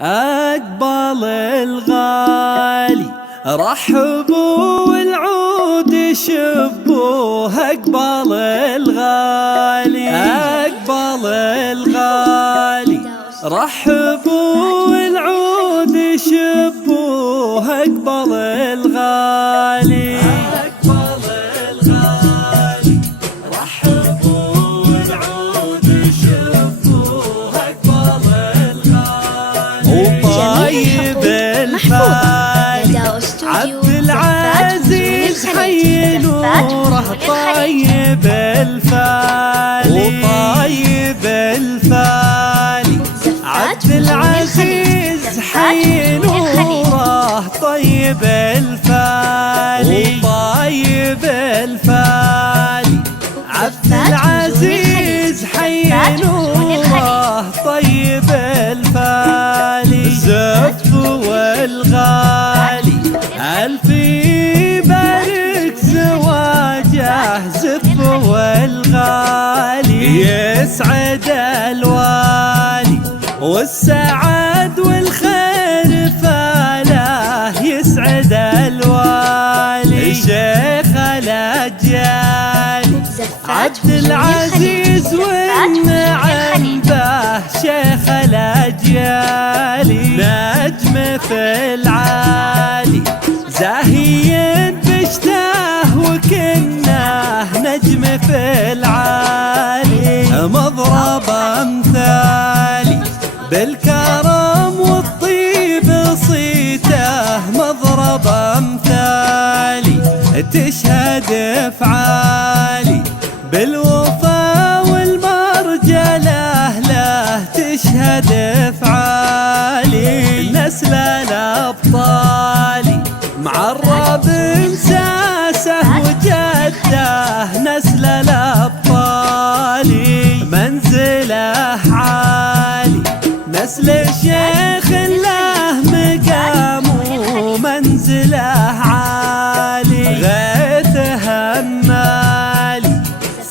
أقبل الغالي رحبوا والعود شبوه. أقبل الغالي رحبوا والعود شبوه. أقبل الغالي رحبوا والعود شبوه. أقبل الغالي وطيب الفالي عبد العزيز حي نوره. طيب الفالي عبد العزيز حي نوره. طيب الفالي عبد العزيز حي نوره. طيب الفالي زف والغالي ألف يبارك زواجه. زف والغالي يسعد الوالي والسعد والخير فاله. يسعد الوالي شيخ الأجيال عبد العزيز والنعم به. شيخ الأجيال نجم في العالي زاهي بشتاه وكناه. نجم في العالي مضرب أمثالي بالكرم والطيب صيته. مضرب أمثالي تشهد أفعالي بالوفا والمرجله له. تشهد أفعالي نسل الأبطال معرب مساسه وجده. نسل الأبطال منزله عالي. نسل شيخ له مقام ومنزله عالي. غيثه النالي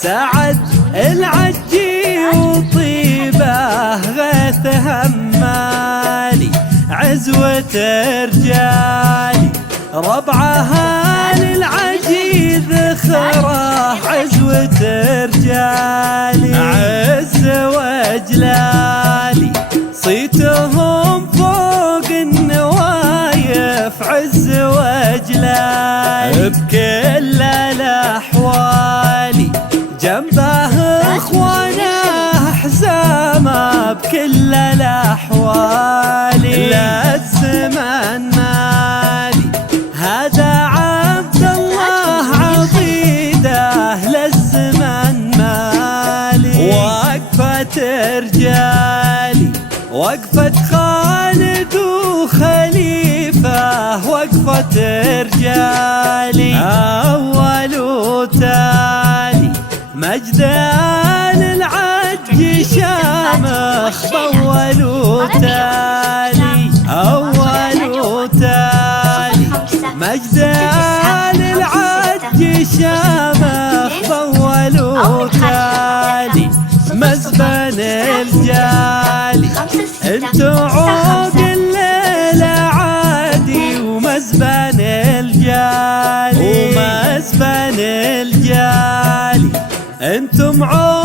سعد العجي وطيبه. غيثه النالي عزوة رجالي ربعها للعجي ذخره. عزوة رجالي عز وجلالي صيتهم فوق النوايف. عز وجلالي بكل الأحوال جنبه إخوانه حزامه. بكل الأحوال للزمن مالي هذا عبد الله عضيده. للزمن مالي وقفة رجالي وقفة خالد وخليفة. وقفة رجالي أول وتالي مجد آل العج شامخ. بأول وتالي مجد آل العج شامخ. بأول وتالي مزبن الجالي انتو عوق الليلة عادي. ومزبن الجالي انتم عوق